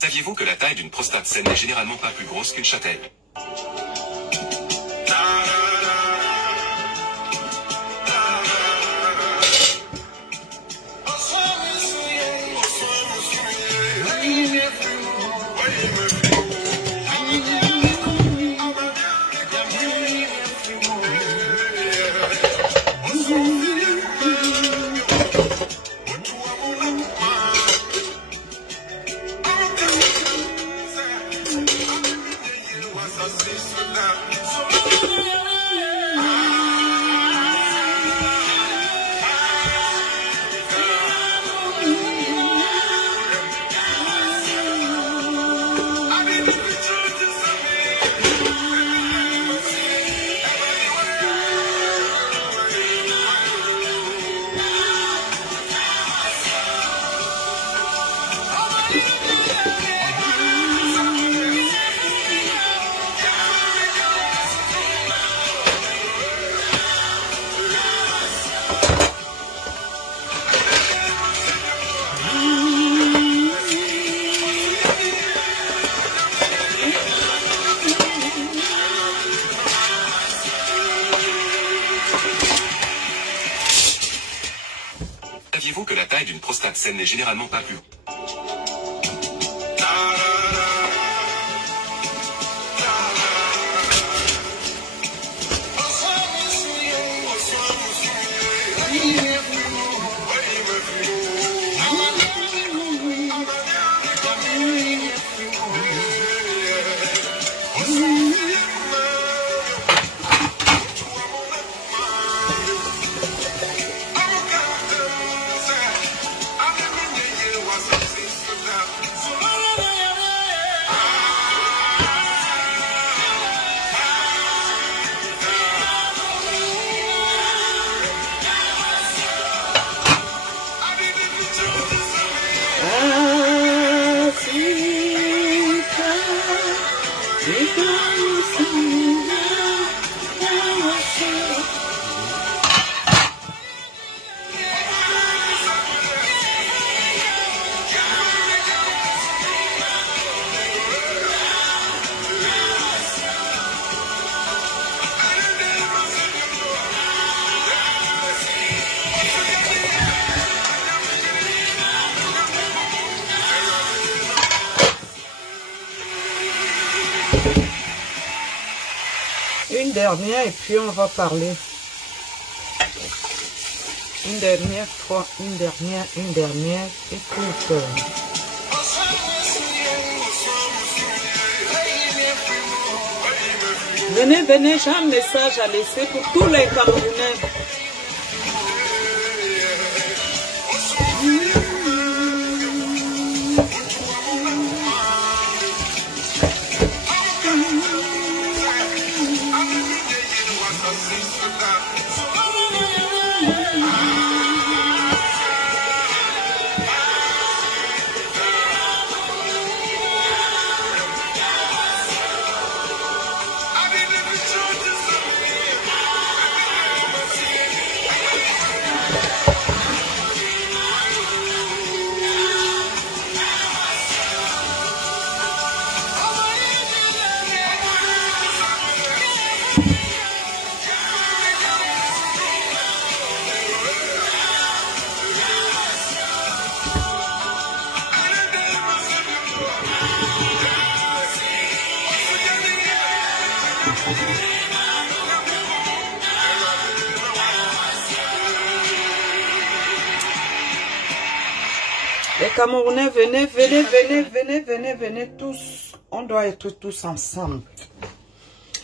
Saviez-vous que la taille d'une prostate saine n'est généralement pas plus grosse qu'une châtaigne? Saviez-vous que la taille d'une prostate saine n'est généralement pas plus haute? Une dernière et puis on va parler. Une dernière fois, une dernière. Écoute. Venez, j'ai un message à laisser pour tous les Camerounais. Camerounais, venez, venez, venez, venez, venez, venez tous. On doit être tous ensemble.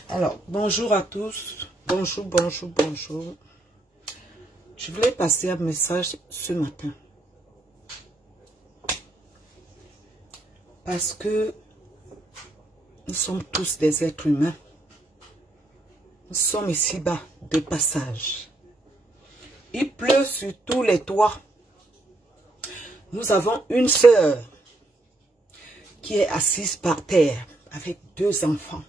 Alors, bonjour à tous. Bonjour, bonjour, bonjour. Je voulais passer un message ce matin. Parce que nous sommes tous des êtres humains. Nous sommes ici-bas de passage. Il pleut sur tous les toits. Nous avons une sœur qui est assise par terre avec 2 enfants.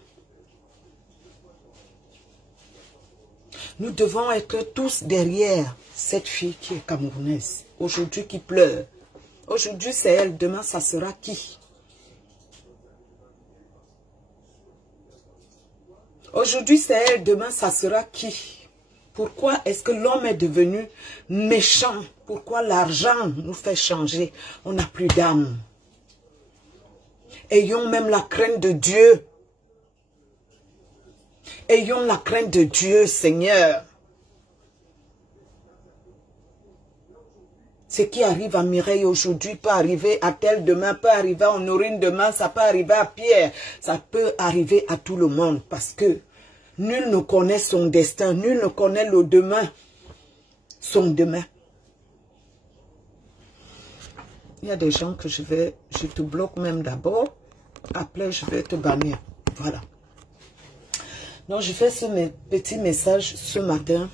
Nous devons être tous derrière cette fille qui est camerounaise. Aujourd'hui qui pleure. Aujourd'hui c'est elle, demain ça sera qui? Aujourd'hui c'est elle, demain ça sera qui? Pourquoi est-ce que l'homme est devenu méchant? Pourquoi l'argent nous fait changer? On n'a plus d'âme. Ayons même la crainte de Dieu. Ayons la crainte de Dieu, Seigneur. Ce qui arrive à Mireille aujourd'hui peut arriver à tel demain, peut arriver à Honorine demain, ça peut arriver à Pierre, ça peut arriver à tout le monde parce que nul ne connaît son destin, nul ne connaît le demain, son demain. Il y a des gens que je te bloque même d'abord, après je vais te bannir. Voilà. Donc je fais ce petit message ce matin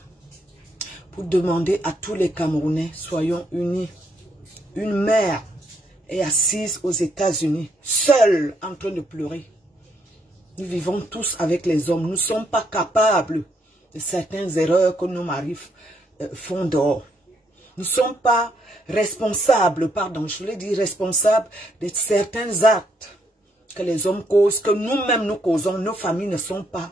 pour demander à tous les Camerounais, soyons unis. Une mère est assise aux États-Unis, seule en train de pleurer. Nous vivons tous avec les hommes. Nous ne sommes pas capables de certaines erreurs que nos maris font dehors. Nous ne sommes pas responsables, pardon, je voulais dire responsables de certains actes que les hommes causent, que nous-mêmes nous causons. Nos familles ne sont pas,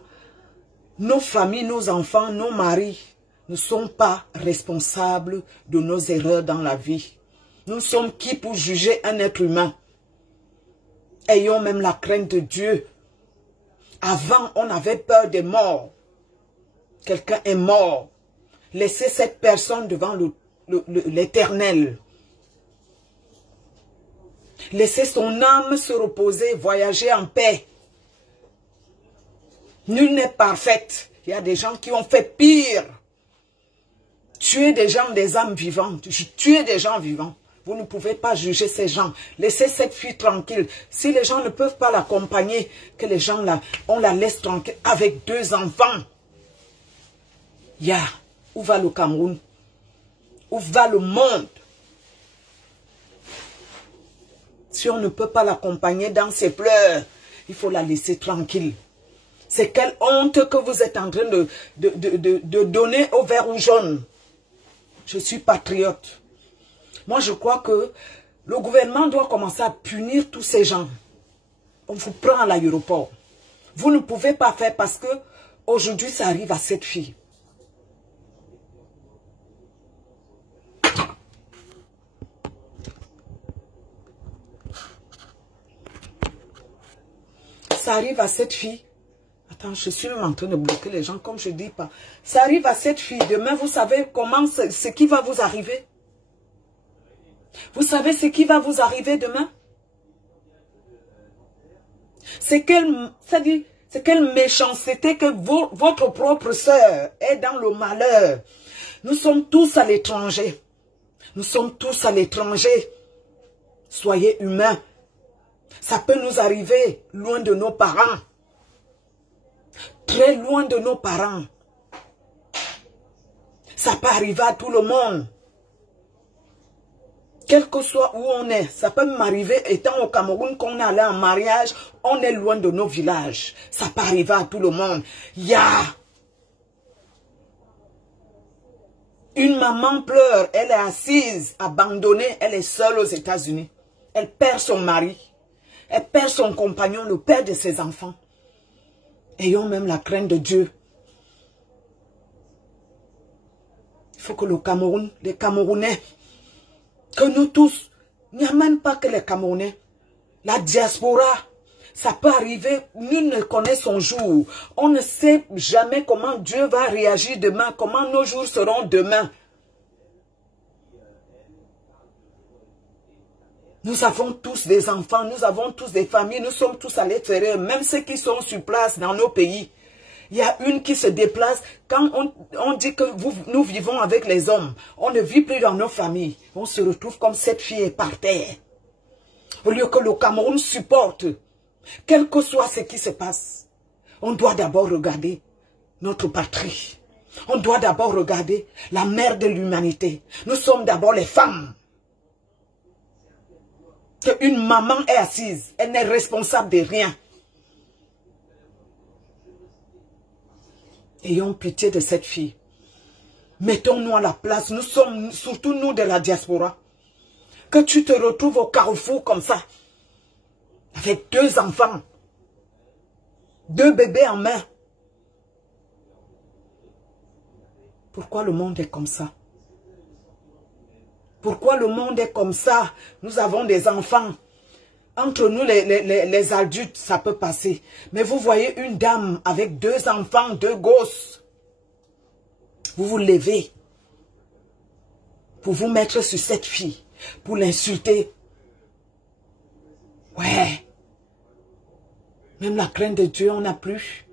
nos familles, nos enfants, nos maris ne sont pas responsables de nos erreurs dans la vie. Nous sommes qui pour juger un être humain? Ayons même la crainte de Dieu. Avant, on avait peur des morts. Quelqu'un est mort. Laissez cette personne devant l'Éternel. Laissez son âme se reposer, voyager en paix. Nul n'est parfaite. Il y a des gens qui ont fait pire. Tuer des gens, des âmes vivantes. Tuer des gens vivants. Vous ne pouvez pas juger ces gens. Laissez cette fille tranquille. Si les gens ne peuvent pas l'accompagner, que les gens on la laisse tranquille avec 2 enfants. Où va le Cameroun? Où va le monde? Si on ne peut pas l'accompagner dans ses pleurs, il faut la laisser tranquille. C'est quelle honte que vous êtes en train de donner au vert ou jaune. Je suis patriote. Moi, je crois que le gouvernement doit commencer à punir tous ces gens. On vous prend à l'aéroport. Vous ne pouvez pas faire parce que aujourd'hui, ça arrive à cette fille. Ça arrive à cette fille. Attends, je suis même en train de bloquer les gens comme je dis pas. Ça arrive à cette fille. Demain, vous savez comment ce qui va vous arriver? Vous savez ce qui va vous arriver demain? C'est quelle méchanceté que votre propre sœur est dans le malheur. Nous sommes tous à l'étranger. Nous sommes tous à l'étranger. Soyez humains. Ça peut nous arriver loin de nos parents. Très loin de nos parents. Ça peut arriver à tout le monde. Quel que soit où on est, ça peut m'arriver étant au Cameroun qu'on est allé en mariage, on est loin de nos villages. Ça peut arriver à tout le monde. Une maman pleure, elle est assise, abandonnée, elle est seule aux États-Unis. Elle perd son mari, elle perd son compagnon, le père de ses enfants. Ayons même la crainte de Dieu. Il faut que le Cameroun, les Camerounais, que nous tous, il n'y a même pas que les Camerounais, la diaspora, ça peut arriver, nul ne connaît son jour. On ne sait jamais comment Dieu va réagir demain, comment nos jours seront demain. Nous avons tous des enfants, nous avons tous des familles, nous sommes tous à l'extérieur, même ceux qui sont sur place dans nos pays. Il y a une qui se déplace. Quand on dit que nous vivons avec les hommes, on ne vit plus dans nos familles. On se retrouve comme cette fille est par terre. Au lieu que le Cameroun supporte, quel que soit ce qui se passe, on doit d'abord regarder notre patrie. On doit d'abord regarder la mère de l'humanité. Nous sommes d'abord les femmes. Qu'une maman est assise, elle n'est responsable de rien. Ayons pitié de cette fille. Mettons-nous à la place. Nous sommes, surtout nous de la diaspora. Que tu te retrouves au carrefour comme ça, avec 2 enfants, 2 bébés en main. Pourquoi le monde est comme ça? Pourquoi le monde est comme ça? Nous avons des enfants. Entre nous, les adultes, ça peut passer. Mais vous voyez une dame avec 2 enfants, 2 gosses. Vous vous levez pour vous mettre sur cette fille, pour l'insulter. Ouais. Même la crainte de Dieu, on n'a plus.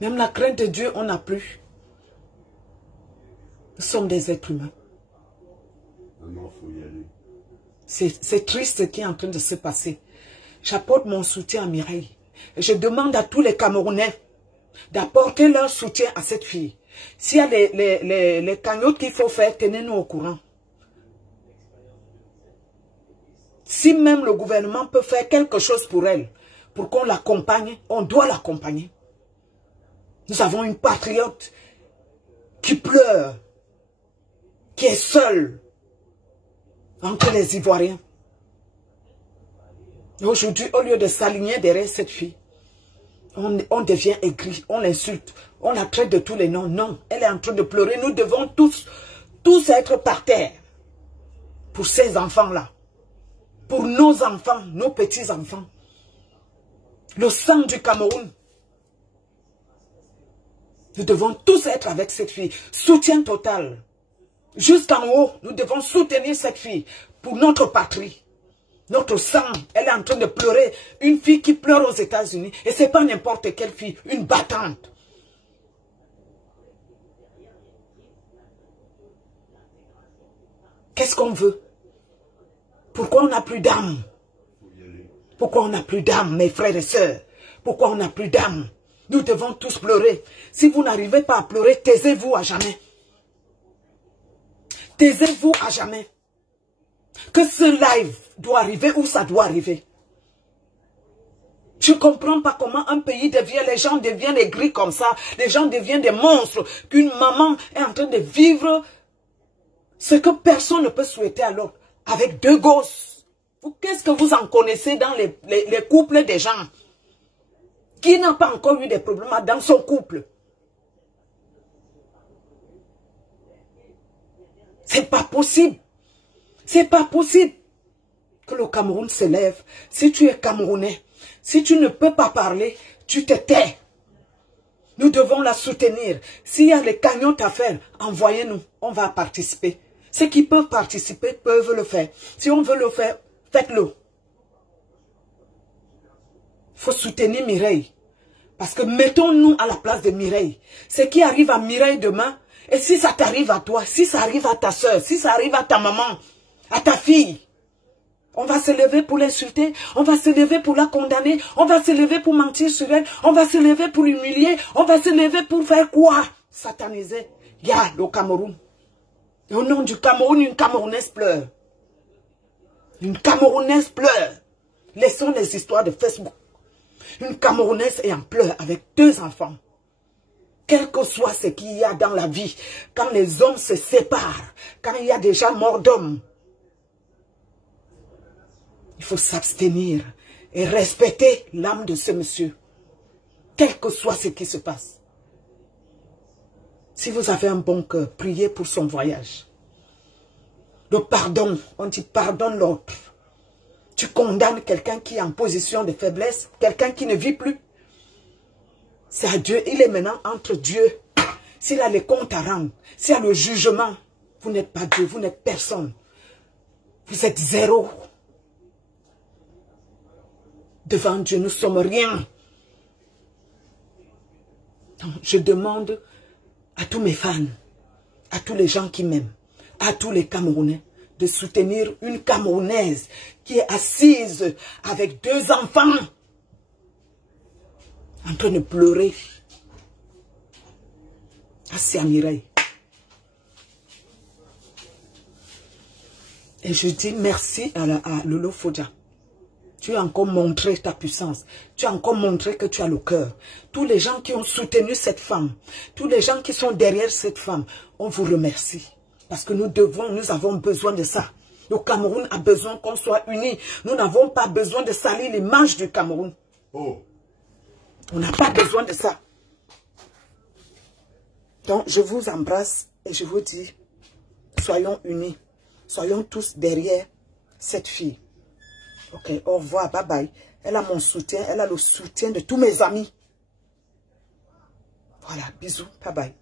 Même la crainte de Dieu, on n'a plus. Nous sommes des êtres humains. C'est triste ce qui est en train de se passer. J'apporte mon soutien à Mireille. Et je demande à tous les Camerounais d'apporter leur soutien à cette fille. S'il y a les cagnottes qu'il faut faire, tenez-nous au courant. Si même le gouvernement peut faire quelque chose pour elle, pour qu'on l'accompagne, on doit l'accompagner. Nous avons une patriote qui pleure, qui est seule entre les Ivoiriens. Aujourd'hui, au lieu de s'aligner derrière cette fille, on devient aigri, on l'insulte, on la traite de tous les noms. Non, elle est en train de pleurer. Nous devons tous être par terre pour ces enfants-là, pour nos enfants, nos petits-enfants. Le sang du Cameroun. Nous devons tous être avec cette fille. Soutien total. Jusqu'en haut, nous devons soutenir cette fille pour notre patrie. Notre sang, elle est en train de pleurer. Une fille qui pleure aux États-Unis. Et ce n'est pas n'importe quelle fille, une battante. Qu'est-ce qu'on veut? Pourquoi on n'a plus d'âme? Pourquoi on n'a plus d'âme, mes frères et sœurs? Pourquoi on n'a plus d'âme? Nous devons tous pleurer. Si vous n'arrivez pas à pleurer, taisez-vous à jamais. Taisez-vous à jamais. Que ce live doit arriver où ça doit arriver. Je ne comprends pas comment un pays devient, les gens deviennent aigris comme ça. Les gens deviennent des monstres. Qu'une maman est en train de vivre ce que personne ne peut souhaiter à l'autre. Avec 2 gosses. Qu'est-ce que vous en connaissez dans les couples des gens? Qui n'a pas encore eu des problèmes dans son couple? C'est pas possible. C'est pas possible que le Cameroun se lève. Si tu es Camerounais, si tu ne peux pas parler, tu te tais. Nous devons la soutenir. S'il y a les cagnottes à faire, envoyez-nous. On va participer. Ceux qui peuvent participer peuvent le faire. Si on veut le faire, faites-le. Il faut soutenir Mireille. Parce que mettons-nous à la place de Mireille. Ce qui arrive à Mireille demain, et si ça t'arrive à toi, si ça arrive à ta soeur, si ça arrive à ta maman, à ta fille, on va se lever pour l'insulter, on va se lever pour la condamner, on va se lever pour mentir sur elle, on va se lever pour l'humilier, on va se lever pour faire quoi? Sataniser. Il y a le Cameroun. Et au nom du Cameroun, une Camerounaise pleure. Une Camerounaise pleure. Laissons les histoires de Facebook. Une Camerounaise est en pleurs avec 2 enfants. Quel que soit ce qu'il y a dans la vie, quand les hommes se séparent, quand il y a déjà mort d'hommes, il faut s'abstenir et respecter l'âme de ce monsieur. Quel que soit ce qui se passe. Si vous avez un bon cœur, priez pour son voyage. Le pardon, on dit pardonne l'autre. Tu condamnes quelqu'un qui est en position de faiblesse, quelqu'un qui ne vit plus. C'est à Dieu, il est maintenant entre Dieu. S'il a les comptes à rendre, s'il y a le jugement, Vous n'êtes pas Dieu, vous n'êtes personne. Vous êtes zéro. Devant Dieu, nous ne sommes rien. Donc, je demande à tous mes fans, à tous les gens qui m'aiment, à tous les Camerounais, de soutenir une Camerounaise qui est assise avec 2 enfants en train de pleurer. Assia Mireille. Et je dis merci à Lolo Fodja. Tu as encore montré ta puissance. Tu as encore montré que tu as le cœur. Tous les gens qui ont soutenu cette femme, tous les gens qui sont derrière cette femme, on vous remercie. Parce que nous avons besoin de ça. Le Cameroun a besoin qu'on soit unis. Nous n'avons pas besoin de salir l'image du Cameroun. Oh. On n'a pas besoin de ça. Donc, je vous embrasse et je vous dis, soyons unis. Soyons tous derrière cette fille. Ok, au revoir, bye bye. Elle a mon soutien, elle a le soutien de tous mes amis. Voilà, bisous, bye bye.